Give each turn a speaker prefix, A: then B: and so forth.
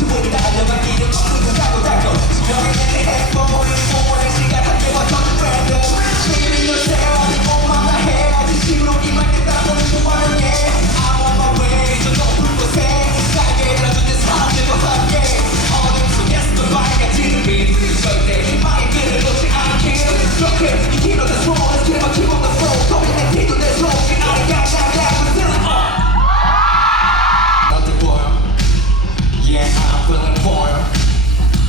A: 틈을 날려만 길을 치고 가고 닦고 수명의 내내 내